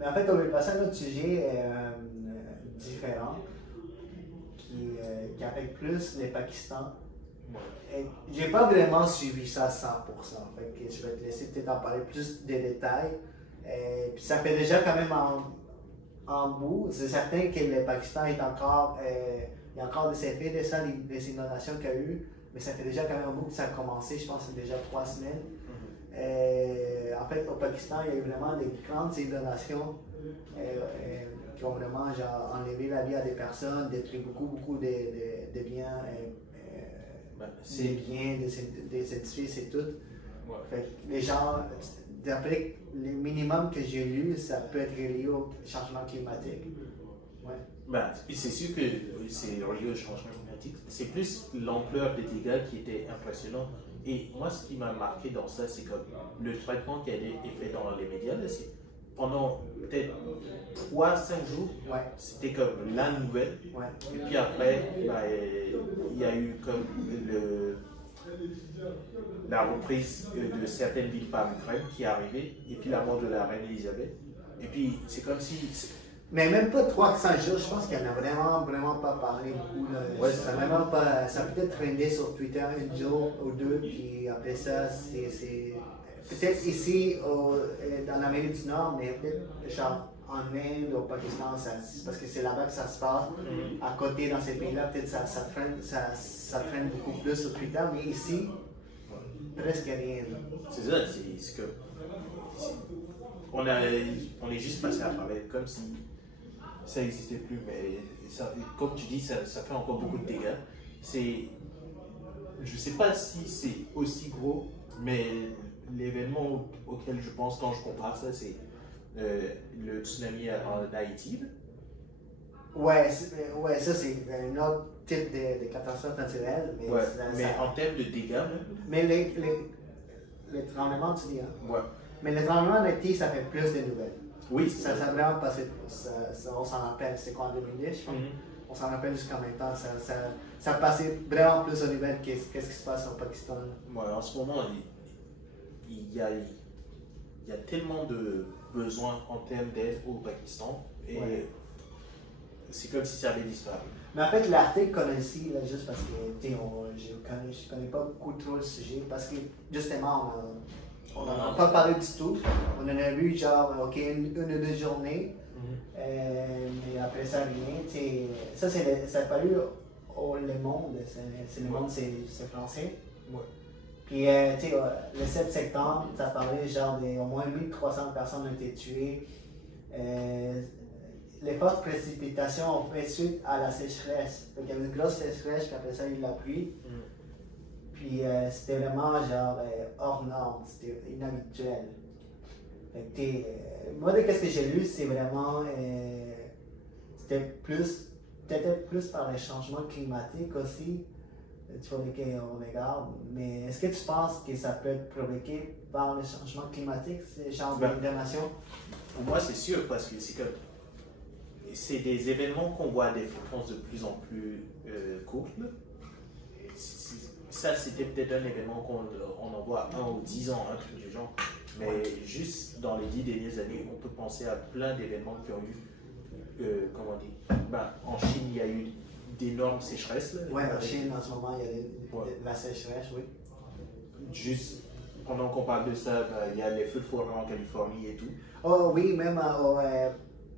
Mais en fait, on veut passer à un autre sujet différent qui affecte plus les Pakistan. J'ai pas vraiment suivi ça à 100%. Fait que je vais te laisser peut-être en parler plus des détails. Puis ça fait déjà quand même en bout. C'est certain que le Pakistan est encore, il y a encore des effets de ça, des inondations qu'il y a eu. Mais ça fait déjà quand même un bout que ça a commencé. Je pense que c'est déjà 3 semaines. En fait, au Pakistan, il y a eu vraiment des grandes inondations qui ont vraiment genre, enlevé la vie à des personnes, détruit beaucoup de biens, des biens, des édifices et tout. Ouais. Fait que les gens, d'après les minimums que j'ai lus, ça peut être relié au changement climatique. Ouais. Ben, c'est sûr que c'est relié au changement climatique. C'est plus l'ampleur des dégâts qui était impressionnant. Et moi, ce qui m'a marqué dans ça, c'est que le traitement qui a été fait dans les médias, là, c'est pendant peut-être 3-5 jours, Ouais. c'était comme la nouvelle. Ouais. Et puis après, ben, il y a eu comme la reprise de certaines villes par l'Ukraine qui est arrivée, et puis la mort de la reine Elisabeth. Et puis c'est comme si. Mais même pas 300 jours, je pense qu'il n'y en a vraiment pas parlé beaucoup. Là. Ouais, ça a peut-être traîné sur Twitter un jour ou deux, puis après ça, c'est peut-être ici dans l'Amérique du Nord, mais peut-être genre en Inde, au Pakistan, c'est parce que c'est là-bas que ça se passe. À côté, dans ces pays-là, peut-être ça traîne beaucoup plus sur Twitter, mais ici, presque rien. C'est ça, c'est que. On est juste passé à travers, comme si ça n'existait plus, mais ça, comme tu dis, ça fait encore beaucoup de dégâts. Je ne sais pas si c'est aussi gros, mais l'événement auquel je pense quand je compare ça, c'est le tsunami en Haïti. Ouais, ça c'est un autre type de catastrophe naturelle. Mais, ouais, mais en termes de dégâts, là, mais les tremblements, tu dis, hein? Ouais. Mais les tremblements en Haïti, ça fait plus de nouvelles. Oui, ça a vraiment passé. On s'en rappelle, c'était quoi en 2010, je pense? On s'en rappelle jusqu'à maintenant. Ça passait vraiment plus aux nouvelles qu'est-ce qui se passe au Pakistan. Ouais, en ce moment, il y a tellement de besoins en termes d'aide au Pakistan et c'est comme si ça avait disparu. Mais en fait, l'article qu'on a ici, là, juste parce que je connais pas beaucoup trop le sujet, parce que justement, on n'en a pas parlé du tout. On en a vu genre, ok, une ou deux journées, mais après ça, rien. Ça, ça a paru au Le Monde, c'est Le Monde, c'est français. Ouais. Puis, le 7 septembre, ça parlait genre au moins 1300 personnes ont été tuées. Les fortes précipitations ont fait suite à la sécheresse. Il y avait une grosse sécheresse, puis après ça, il y a eu la pluie. Puis c'était vraiment genre hors norme, c'était inhabituel. Moi, de ce que j'ai lu, c'est vraiment. C'était peut-être plus par les changements climatiques aussi, sur lesquels on regarde. Mais est-ce que tu penses que ça peut être provoqué par les changements climatiques, ces genres d'inondations? Pour moi, c'est sûr, parce que c'est des événements qu'on voit à des fréquences de plus en plus courtes. Ça, c'était peut-être un événement qu'on en voit 1 ou 10 ans, un truc du genre. Mais juste dans les 10 dernières années, on peut penser à plein d'événements qui ont eu, comment dire, en Chine, il y a eu d'énormes sécheresses. Oui, en Chine, en ce moment, il y a la sécheresse, oui. Juste, pendant qu'on parle de ça, il y a les feux de forêt en Californie et tout. Oh oui, même au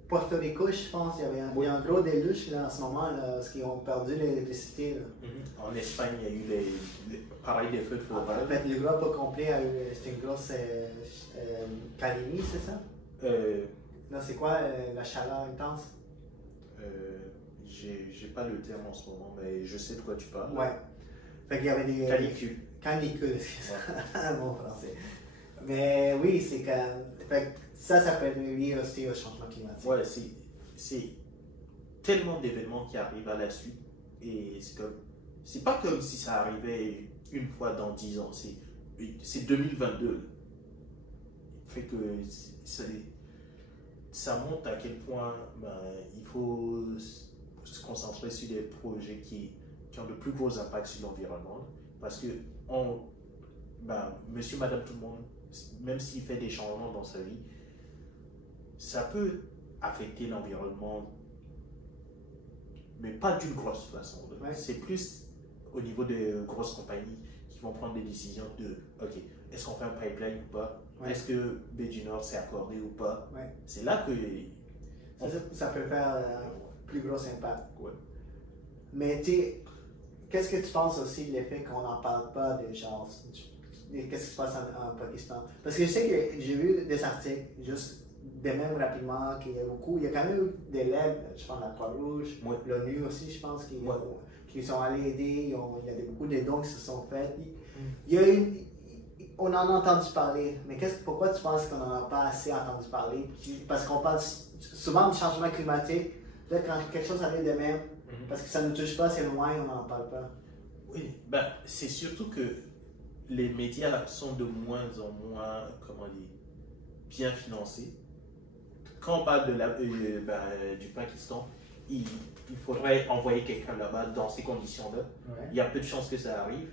Porto Rico, je pense, il y a un gros déluge là, en ce moment, là, parce qu'ils ont perdu l'électricité. En Espagne, il y a eu pareil des feux de forêt. En fait, l'Europe au complet a eu c'était une grosse calamité, c'est ça? Non, c'est quoi la chaleur intense? J'ai pas le terme en ce moment, mais je sais de quoi tu parles. Ouais. Fait qu'il y avait des. Canicule. Canicule, c'est ça, bon français. Mais oui, c'est que. Fait que ça peut être lié aussi au changement climatique. Ouais, c'est tellement d'événements qui arrivent à la suite. Et c'est pas comme si ça arrivait une fois dans 10 ans. C'est 2022. Fait que ça montre à quel point il faut se concentrer sur des projets qui ont de plus gros impacts sur l'environnement. Parce que monsieur, madame, tout le monde, même s'il fait des changements dans sa vie, ça peut affecter l'environnement, mais pas d'une grosse façon. Ouais. C'est plus au niveau de grosses compagnies qui vont prendre des décisions de, OK, est-ce qu'on fait un pipeline ou pas? Ouais. Est-ce que Baie du Nord s'est accordé ou pas? Ouais. C'est là que... Ça peut faire un plus gros impact. Ouais. Mais tu sais, qu'est-ce que tu penses aussi de l'effet qu'on n'en parle pas de genre, qu'est-ce qui se passe en Pakistan? Parce que je sais que j'ai vu des articles, juste de même rapidement, qu'il y a beaucoup, il y a quand même eu des LED, je pense la Croix-Rouge, Ouais. l'ONU aussi, je pense, Ouais. qui sont allés aider, il y a beaucoup de dons qui se sont faits. Il y a on en a entendu parler, mais pourquoi tu penses qu'on n'en a pas assez entendu parler? Parce qu'on parle souvent du changement climatique, là, quand quelque chose arrive de même, parce que ça ne nous touche pas, c'est loin, on n'en parle pas. Oui, ben, c'est surtout que les médias sont de moins en moins, comment dire, bien financés. Quand on parle du Pakistan, il faudrait envoyer quelqu'un là-bas dans ces conditions-là. Ouais. Il y a peu de chances que ça arrive.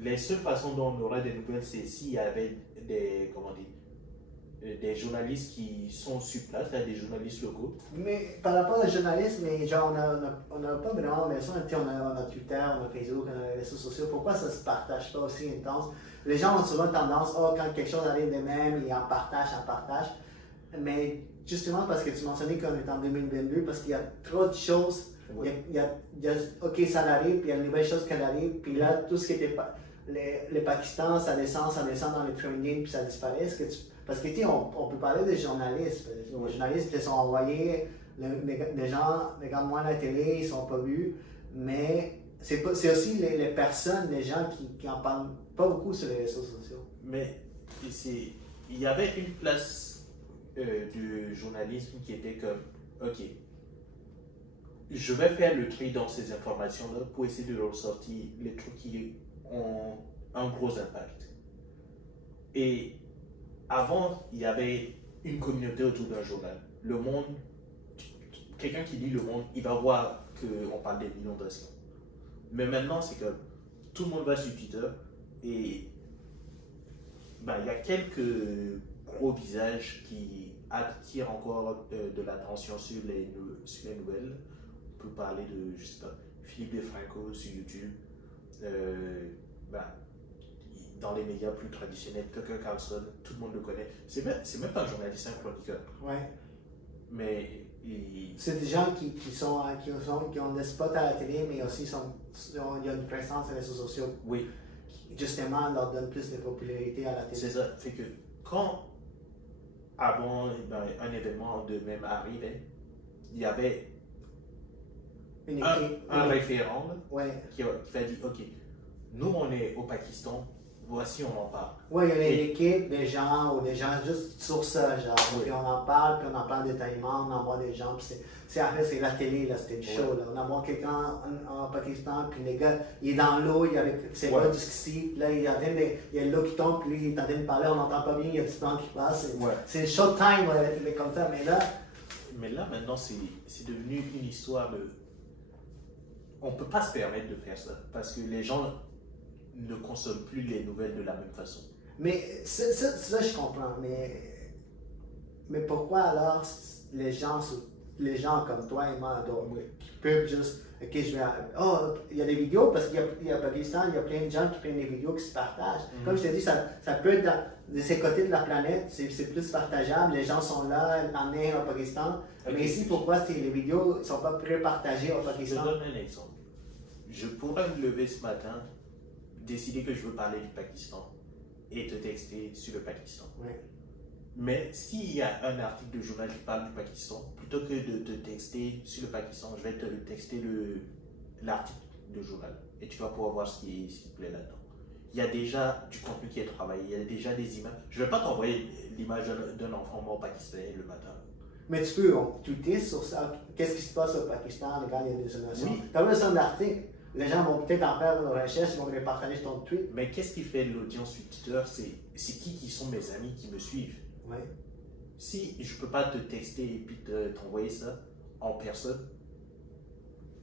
Les seules façons dont on aurait des nouvelles, c'est s'il y avait des journalistes qui sont sur place, des journalistes locaux. Mais par rapport aux journalistes, mais genre, on n'a pas vraiment, mais ça, on a Twitter, on a Facebook, on a les réseaux sociaux, pourquoi ça ne se partage pas aussi intense? Les gens ont souvent tendance, quand quelque chose arrive de même, ils en partagent. Mais justement parce que tu mentionnais qu'on est en 2022, parce qu'il y a trop de choses, Oui. ok, ça arrive, puis il y a une nouvelle chose qui arrive, puis là, tout ce qui était le Pakistan, ça descend dans les trending, puis ça disparaît. Parce que on peut parler des journalistes. Les journalistes qui sont envoyés, les gens regardent moins la télé, ils ne sont pas vus, mais c'est aussi les personnes, les gens qui n'en parlent pas beaucoup sur les réseaux sociaux. Mais il y avait une place du journalisme qui était comme, OK, je vais faire le tri dans ces informations-là pour essayer de ressortir les trucs qui ont un gros impact. Et avant, il y avait une communauté autour d'un journal. Le Monde, quelqu'un qui lit Le Monde, il va voir qu'on parle des inondations. Mais maintenant, c'est que tout le monde va sur Twitter et il y a quelques gros visages qui attirent encore de l'attention sur les nouvelles. On peut parler de, je sais pas, Philippe DeFranco sur YouTube. Dans les médias plus traditionnels, Tucker Carlson, tout le monde le connaît. C'est même pas un journaliste, un chroniqueur. Ouais. Mais c'est des gens qui ont des spots à la télé, mais aussi il y a une présence sur les réseaux sociaux. Oui. Qui, justement, leur donne plus de popularité à la télé. C'est ça. Fait que quand, avant un événement de même arrivait, il y avait un référent qui va dire, OK, nous on est au Pakistan, voici on en parle. Oui, il y a une équipe des gens ou des gens juste sur ça, genre. Oui. Puis on en parle détaillement, on envoie des gens, puis après c'est la télé, là, c'était le show. Là. On envoie quelqu'un en Pakistan, puis le gars, il est dans l'eau, il est avec ses gars jusqu'ici, puis là il y a l'eau qui tombe, puis lui il est en train de parler, on n'entend pas bien, il y a du temps qui passe. C'est short time, comme ça, mais là, maintenant, c'est devenu une histoire de... On ne peut pas se permettre de faire ça, parce que les gens ne consomment plus les nouvelles de la même façon. Mais ça je comprends, mais pourquoi alors les gens comme toi et moi qui peuvent juste, ok, il y a des vidéos, parce qu'il y a Pakistan, il y a plein de gens qui prennent des vidéos qui se partagent. Comme je t'ai dit, ça peut être de ces côtés de la planète, c'est plus partageable, les gens sont là, en Inde, au Pakistan. Okay. Mais ici, pourquoi les vidéos ne sont pas pré-partagées au Pakistan? Je donne un exemple. Je pourrais me lever ce matin, décider que je veux parler du Pakistan et te texter sur le Pakistan. Ouais. Mais s'il y a un article de journal qui parle du Pakistan, plutôt que de te texter sur le Pakistan, je vais te texter l'article de journal et tu vas pouvoir voir ce qui plaît là-dedans. Il y a déjà du contenu qui est travaillé, il y a déjà des images. Je ne vais pas t'envoyer l'image d'un enfant mort pakistanais le matin. Mais tu peux tweeter sur ça. Qu'est-ce qui se passe au Pakistan quand il y a des inondations? Oui. Tu as besoin d'articles. Les gens vont peut-être en faire une recherche, ils vont les partager ton tweet. Mais qu'est-ce qui fait l'audience sur Twitter? C'est qui sont mes amis qui me suivent? Ouais. Si je ne peux pas te texter et puis t'envoyer ça en personne,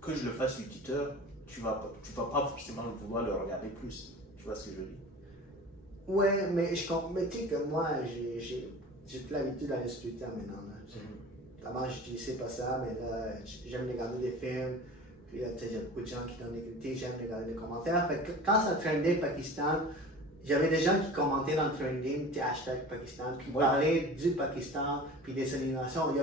que je le fasse sur Twitter, tu vas pas forcément vouloir le regarder plus. Tu vois ce que je dis? Ouais, mais tu sais que moi, j'ai plus l'habitude d'aller sur Twitter maintenant. Avant, j'utilisais pas ça, mais là, j'aime regarder des films. Puis là, il y a beaucoup de gens qui donnent des critiques, j'aime regarder les commentaires. Fait que quand ça trendait Pakistan, j'avais des gens qui commentaient dans le trending, hashtag Pakistan, qui parlaient du Pakistan, puis des inondations.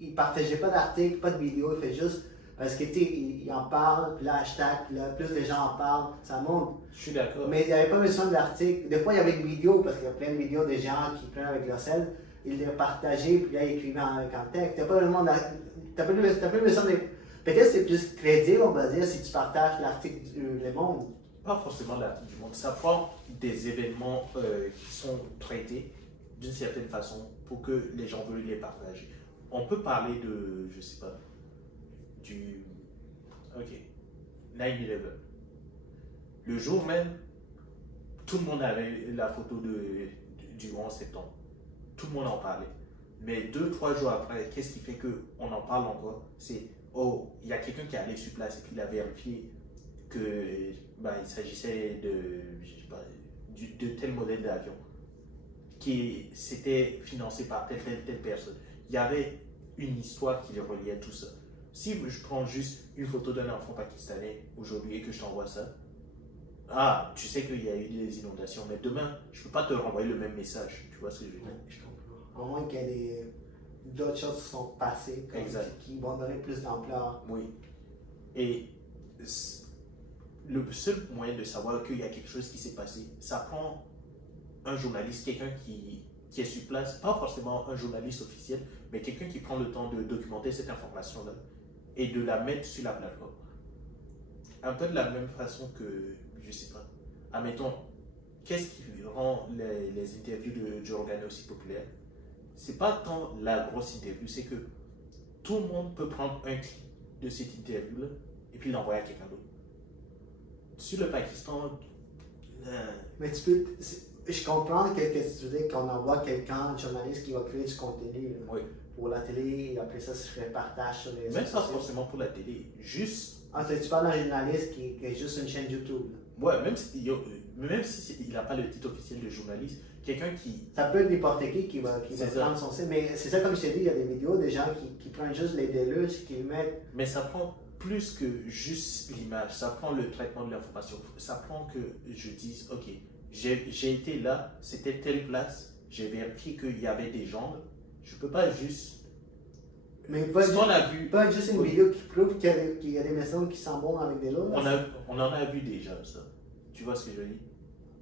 Ils ne partageaient pas d'articles, pas de vidéos, il fait juste parce que ils en parlent, puis là, hashtag, puis là, plus les gens en parlent, ça monte. Je suis d'accord. Mais il n'y avait pas besoin de l'article. Des fois, il y avait une vidéo, parce qu'il y a plein de vidéos des gens qui prennent avec leur sel, ils les partageaient, puis là, ils écrivaient avec un texte. T'as pas besoin de. Peut-être c'est plus crédible, on va dire, si tu partages l'article du Le Monde. Pas forcément l'article du Monde. Ça prend des événements qui sont traités d'une certaine façon pour que les gens veuillent les partager. On peut parler de, je sais pas, du. Ok. 9/11. Le jour même, tout le monde avait la photo du 11 septembre. Tout le monde en parlait. Mais 2-3 jours après, qu'est-ce qui fait qu'on en parle encore? C'est, oh, il y a quelqu'un qui est allé sur place et puis il a vérifié qu'il s'agissait je sais pas, de tel modèle d'avion qui c'était financé par telle personne. Il y avait une histoire qui reliait tout ça. Si je prends juste une photo d'un enfant pakistanais aujourd'hui et que je t'envoie ça, ah, tu sais qu'il y a eu des inondations, mais demain, je ne peux pas te renvoyer le même message. Tu vois ce que je veux dire? Je comprends. Au moins qu'il y a d'autres choses qui sont passées, qui vont donner plus d'ampleur. Oui. Et le seul moyen de savoir qu'il y a quelque chose qui s'est passé, ça prend un journaliste, quelqu'un qui est sur place, pas forcément un journaliste officiel, mais quelqu'un qui prend le temps de documenter cette information-là et de la mettre sur la plateforme. Un peu de la même façon que, je sais pas, admettons, qu'est-ce qui rend les interviews de Joe Rogan aussi populaires? C'est pas tant la grosse interview, c'est que tout le monde peut prendre un clip de cette interview-là et puis l'envoyer à quelqu'un d'autre. Sur le Pakistan, mais je comprends que tu veux dire qu'on envoie quelqu'un, un journaliste qui va créer du contenu oui. Pour la télé, et après ça se fait partage sur les réseaux même pas sociaux. forcément pour la télé, juste. Ah, tu parles d'un journaliste qui est juste une chaîne YouTube. Ouais, même si il n'a pas le titre officiel de journaliste, quelqu'un qui. Ça peut être n'importe qui va prendre son site, mais c'est ça, comme je t'ai dit, il y a des vidéos des gens qui prennent juste les déluges, qui mettent. Mais ça prend plus que juste l'image, ça prend le traitement de l'information. Ça prend que je dise, ok, j'ai été là, c'était telle place, j'ai vérifié qu'il y avait des gens. Je peux pas juste. Mais pas juste une oui. vidéo qui prouve qu'il y a des maisons qui sont bonnes avec des lots. On en a vu déjà ça. Tu vois ce que je veux dire?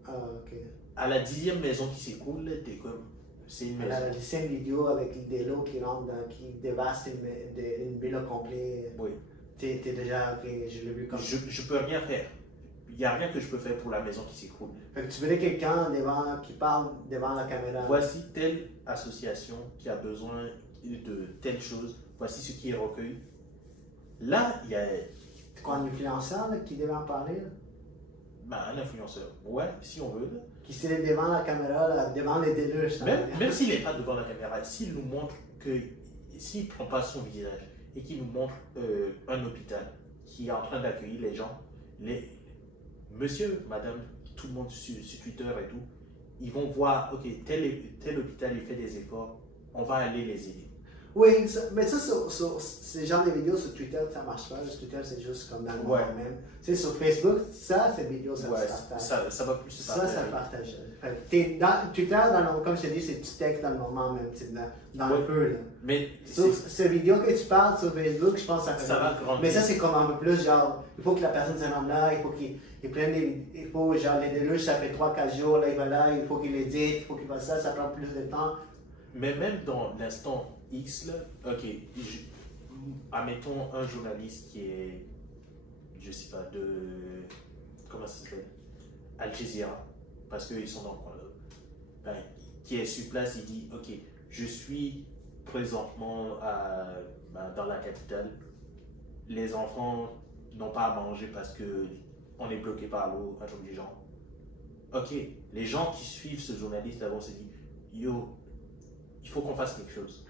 Ah, ok. À la 10e maison qui s'écoule, t'es comme. C'est une maison. La 10e vidéo avec des lots qui rentrent, qui dévastent une ville au complet. Oui. T'es déjà, ok, je l'ai vu comme ça. Je peux rien faire. Il n'y a rien que je peux faire pour la maison qui s'écroule. Fait que tu verrais quelqu'un qui parle devant la caméra. Voici telle association qui a besoin de telle chose. Voici ce qui est recueilli. Là, il y a. Quoi, un influenceur là, qui devait en parler là? Ben, un influenceur. Ouais, si on veut. Là. Qui serait devant la caméra, là, devant les déluges. Même s'il n'est pas devant la caméra, s'il nous montre que. S'il ne prend pas son visage et qu'il nous montre un hôpital qui est en train d'accueillir les gens, monsieur, madame, tout le monde sur Twitter et tout, ils vont voir, ok, tel hôpital, il fait des efforts, on va aller les aider. Oui, mais ça, ces genres de vidéos sur Twitter, ça marche pas. Sur Twitter, c'est juste comme dans le moment même. Tu sais, sur Facebook, ces vidéos, ça se partage. Ça va plus se partager. Ça partage. Twitter, comme je te dis, c'est du texte dans le moment même, dans le peu. Là. Mais ces vidéos que tu parles sur Facebook, je pense que ça va grandir. Mais ça, c'est comme un peu plus genre, il faut que la personne se rende là, il faut qu'il prenne il faut, genre, les déluges, ça fait 3-4 jours, là, il va là, il faut qu'il l'édite, il faut qu'il fasse ça prend plus de temps. Mais même dans l'instant X, là, ok, admettons un journaliste qui est, je sais pas, comment ça s'appelle, Al Jazeera, parce qu'ils sont dans le coin là, qui est sur place, il dit, ok, je suis présentement dans la capitale, les enfants n'ont pas à manger parce qu'on est bloqué par l'eau, un truc du genre. Ok, les gens qui suivent ce journaliste vont se dire, yo, il faut qu'on fasse quelque chose.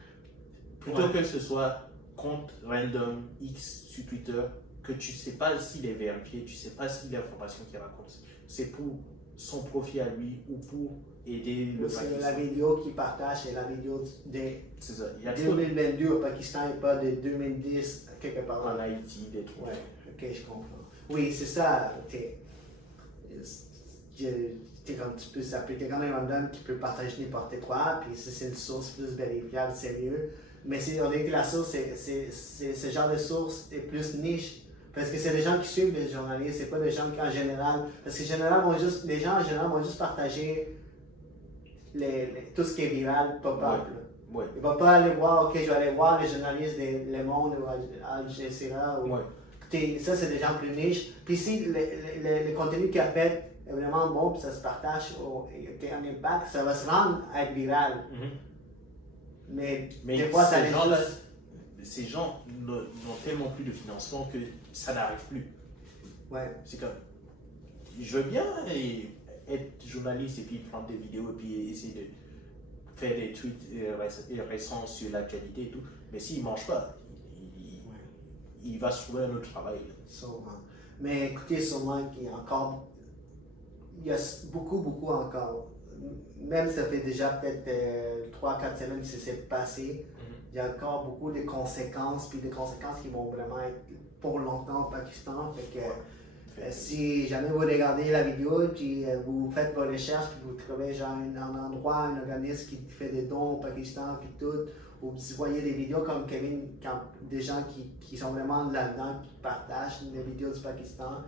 Plutôt que ce soit compte random X sur Twitter, que tu ne sais pas s'il est vérifié, tu ne sais pas si l'information qu'il raconte, c'est pour son profit à lui ou pour aider le C'est Pakistan. la vidéo qu'ils partagent, c'est la vidéo de C'est ça. Il y a trop 2022 au Pakistan et pas de 2010 quelque part. en Haïti, des trucs. Ouais, ok, je comprends. Oui, c'est ça. T'es comme tu peux s'appeler quelqu'un dans London qui peut partager n'importe quoi, puis ça, c'est une source plus vérifiable, sérieux. Mais on dirait que la source, ce genre de source est plus niche. Parce que c'est les gens qui suivent les journalistes, c'est pas les gens qui en général. Parce que les gens en général vont juste partager tout ce qui est viral, pop-up. Ouais. Ils ne vont pas aller voir, ok, je vais aller voir les journalistes de Le Monde ou Al Jazeera. Ou, écoutez, ça, c'est des gens plus niches. Puis si le contenu qu'il a fait est vraiment bon, puis ça se partage, il y a un impact, ça va se rendre à être viral. Mais des fois, ça ces gens n'ont tellement plus de financement que ça n'arrive plus. Ouais. C'est comme, je veux bien être journaliste et puis prendre des vidéos et puis essayer de faire des tweets récents sur l'actualité et tout, mais s'il ne mange pas, il va se trouver un autre travail. Sûrement. Mais écoutez, sûrement qu'il y a encore, il y a beaucoup encore. Même ça fait déjà peut-être 3-4 semaines que ça s'est passé. Il y a encore beaucoup de conséquences, puis des conséquences qui vont vraiment être pour longtemps au Pakistan. Fait que, si jamais vous regardez la vidéo, puis vous faites vos recherches, puis vous trouvez genre un endroit, un organisme qui fait des dons au Pakistan, puis tout, ou vous voyez des vidéos comme Kevin, des gens qui sont vraiment là-dedans, qui partagent des vidéos du Pakistan,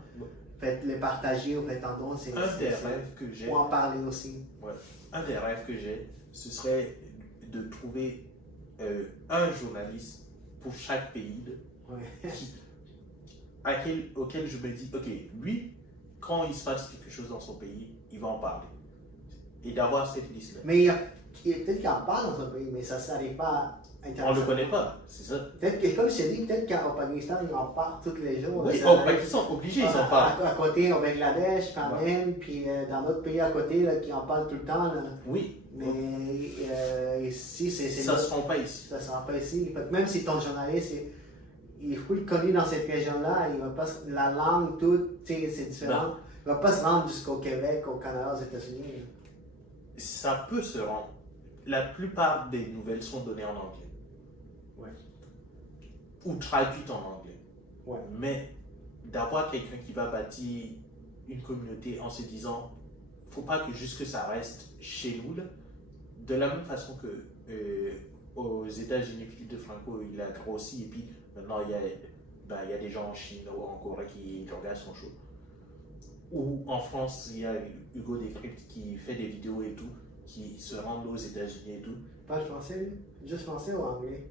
faites-les partager ou faites en don. Un des rêves que j'ai. Ou en parler aussi. Ouais. Un des rêves que j'ai, ce serait de trouver un journaliste pour chaque pays auquel je me dis, ok, lui, quand il se passe quelque chose dans son pays, il va en parler. Et d'avoir cette liste-là. Mais peut-être qu'il en parle dans son pays, mais ça n'arrive pas internationalement. On ne le connaît pas, c'est ça. Peut-être que, comme je t'ai dit, peut-être qu'au Pakistan, ils en parlent tous les jours. Oui, au Pakistan, obligé, ils en parlent. À côté, au Bangladesh, quand même, puis dans d'autres pays à côté là, qui en parlent tout le temps. Là. Oui. Mais ici, ça ne se rend pas ici. Ça ne se rend pas ici. Fait que même si ton journaliste il faut être connu dans cette région-là, il va pas, la langue, tout, c'est différent. Non. Il ne va pas se rendre jusqu'au Québec, au Canada, aux États-Unis. Ça peut se rendre. La plupart des nouvelles sont données en anglais. Ouais. Ou traduites en anglais. Ouais. Mais d'avoir quelqu'un qui va bâtir une communauté en se disant, il ne faut pas que juste que ça reste chez nous, là. De la même façon que aux États-Unis, Philippe de Franco, il a grossi et puis maintenant il y a des gens en Chine ou en Corée qui regardent son show. Ou en France, il y a Hugo Décrypte qui fait des vidéos et tout, qui se rendent aux États-Unis et tout. Pas français, lui? Juste français ou anglais?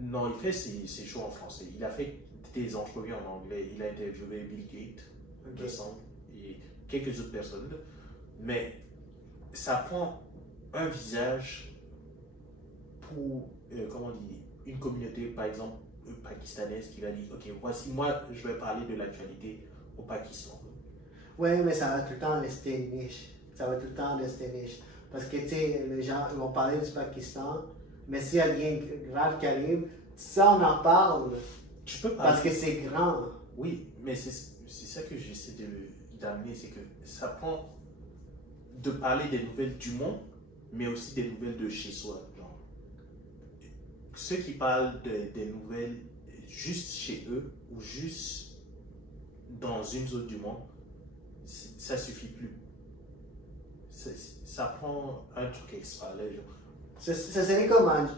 Non, il fait ses shows en français. Il a fait des entrevues en anglais. Il a interviewé Bill Gates, il me semble, et quelques autres personnes. Mais ça prend un visage pour, comment on dit, une communauté, par exemple, pakistanaise qui va dire, ok, voici, moi, je vais parler de l'actualité au Pakistan. Oui, mais ça va tout le temps rester niche. Ça va tout le temps rester niche. Parce que, tu sais, les gens vont parler du Pakistan, mais s'il y a rien de grave qui arrive, ça, on en parle. Tu peux parler. Parce que c'est grand. Oui, mais c'est ça que j'essaie d'amener, c'est que ça prend de parler des nouvelles du monde, mais aussi des nouvelles de chez soi. Genre. Ceux qui parlent des nouvelles juste chez eux ou juste dans une zone du monde, ça suffit plus. Ça prend un truc extra. Là, genre. Ça serait comme un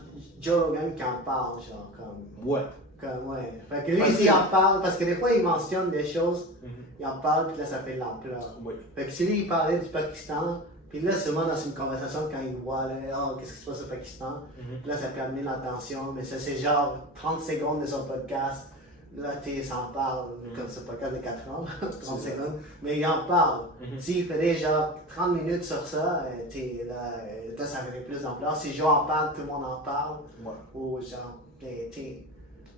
Joe Rogan qui en parle, genre, comme... Ouais. Ouais. Fait que lui, il en parle, parce que des fois, il mentionne des choses, il en parle, puis là, ça fait de l'ampleur. Ouais. Fait que si lui, il parlait du Pakistan, puis là, seulement dans une conversation, quand il voit, là, oh, qu'est-ce qui se passe au Pakistan, puis là, ça peut amener l'attention, mais ça, c'est genre 30 secondes de son podcast. Là, tu s'en parle, comme ce podcast de 4 ans, 30 secondes, mais il en parle. S'il faisait genre 30 minutes sur ça, là, ça aurait plus d'ampleur. Si Joe en parle, tout le monde en parle. Ouais. Ou genre,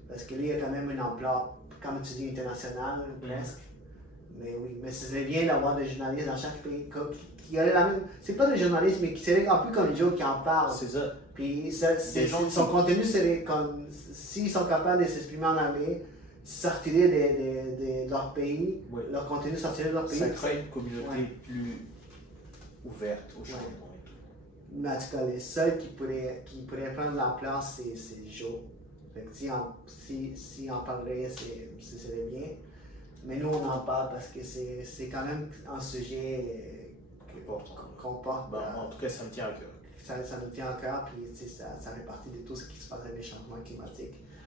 parce que lui, il a quand même une ampleur, comme tu dis, internationale, presque. Mais oui, mais ce serait bien d'avoir des journalistes dans chaque pays qui auraient la même. C'est pas des journalistes, mais qui seraient un peu comme Joe qui en parle. C'est ça. Puis son contenu serait comme. S'ils sont capables de s'exprimer en anglais, sortirait de leur pays, leur contenu sortirait de leur pays. Ça crée une communauté plus ouverte au changement. Mais en tout cas, les seuls qui pourraient prendre la place, c'est Joe. Fait que si on parlerait, ce serait bien. Mais nous, on en parle parce que c'est quand même un sujet qu'on porte. En tout cas, ça me tient à cœur. Ça nous tient à cœur, puis ça fait partie de tout ce qui se passe avec les changements climatiques.